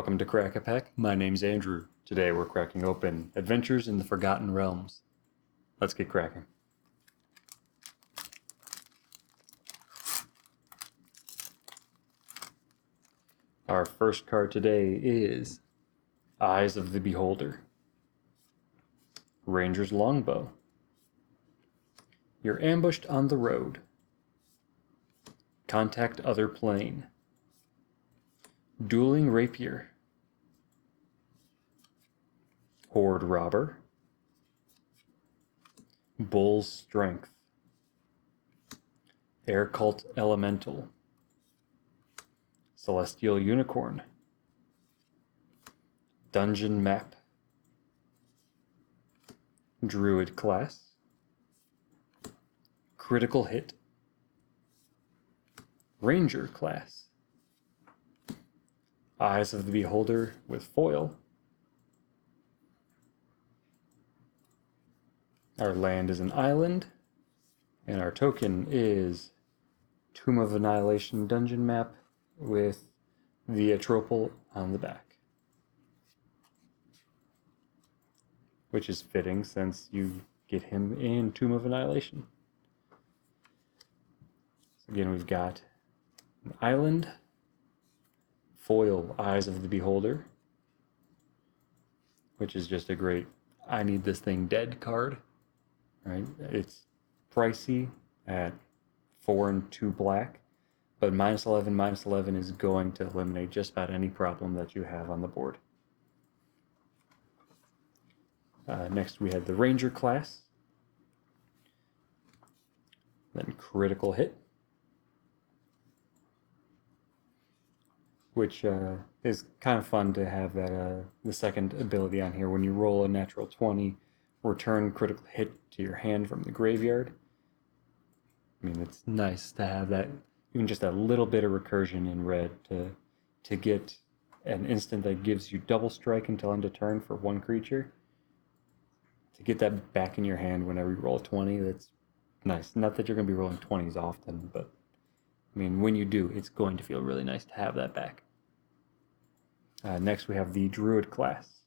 Welcome to Crack a Pack. My name's Andrew. Today we're cracking open Adventures in the Forgotten Realms. Let's get cracking. Our first card today is Eyes of the Beholder. Ranger's Longbow. You're ambushed on the road. Contact other plane. Dueling Rapier. Horde Robber. Bull's Strength. Air Cult Elemental. Celestial Unicorn. Dungeon Map. Druid Class. Critical Hit. Ranger Class. Eyes of the Beholder with foil. Our land is an island, and our token is Tomb of Annihilation Dungeon Map with the Atropal on the back. Which is fitting since you get him in Tomb of Annihilation. So again, we've got an island, foil Eyes of the Beholder, which is just a great I need this thing dead card. Right? It's pricey at 4 and 2 black, but -11 is going to eliminate just about any problem that you have on the board. Next we had the Ranger class, then Critical Hit, which is kind of fun to have that the second ability on here. When you roll a natural 20, return Critical Hit to your hand from the graveyard. I mean, it's nice to have that, even just a little bit of recursion in red to get an instant that gives you double strike until end of turn for one creature. To get that back in your hand whenever you roll a 20, that's nice. Not that you're going to be rolling 20s often, but I mean, when you do, it's going to feel really nice to have that back. Next, we have the Druid class,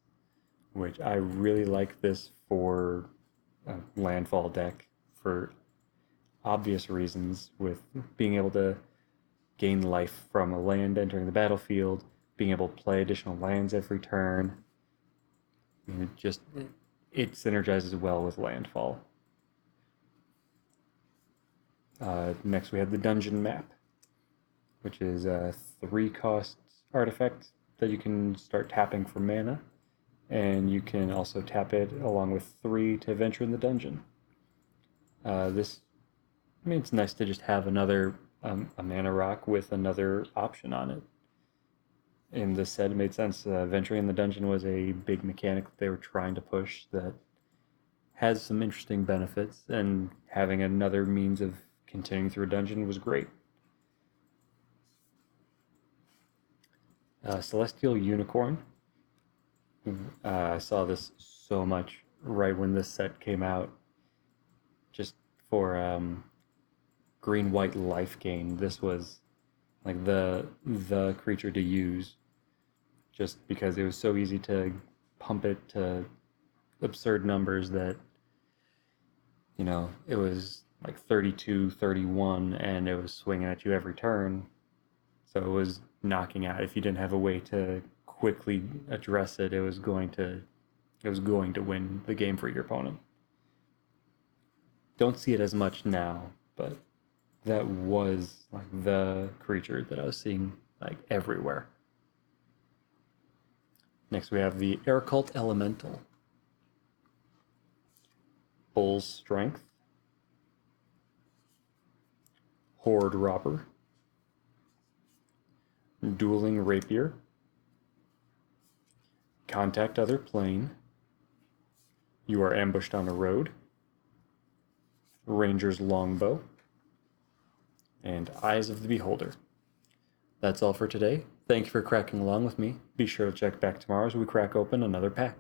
which I really like this for a landfall deck for obvious reasons, with being able to gain life from a land entering the battlefield, being able to play additional lands every turn. I mean, it synergizes well with landfall. Next we have the Dungeon Map, which is a 3-cost artifact that you can start tapping for mana, and you can also tap it along with 3 to venture in the dungeon. I mean, it's nice to just have another a mana rock with another option on it. In this set, it made sense. Venturing in the dungeon was a big mechanic that they were trying to push that has some interesting benefits, and having another means of continuing through a dungeon was great. Celestial Unicorn. I saw this so much right when this set came out. Just for green-white life gain, this was like the creature to use, just because it was so easy to pump it to absurd numbers that, you know, it was like 32, 31, and it was swinging at you every turn. So it was knocking out. If you didn't have a way to quickly address it, it was going to win the game for your opponent. Don't see it as much now, but that was like the creature that I was seeing like everywhere. Next we have the Air Cult Elemental. Bull's Strength. Horde Robber. Dueling Rapier. Contact other plane. You are ambushed on a road. Ranger's Longbow. And Eyes of the Beholder. That's all for today. Thank you for cracking along with me. Be sure to check back tomorrow as we crack open another pack.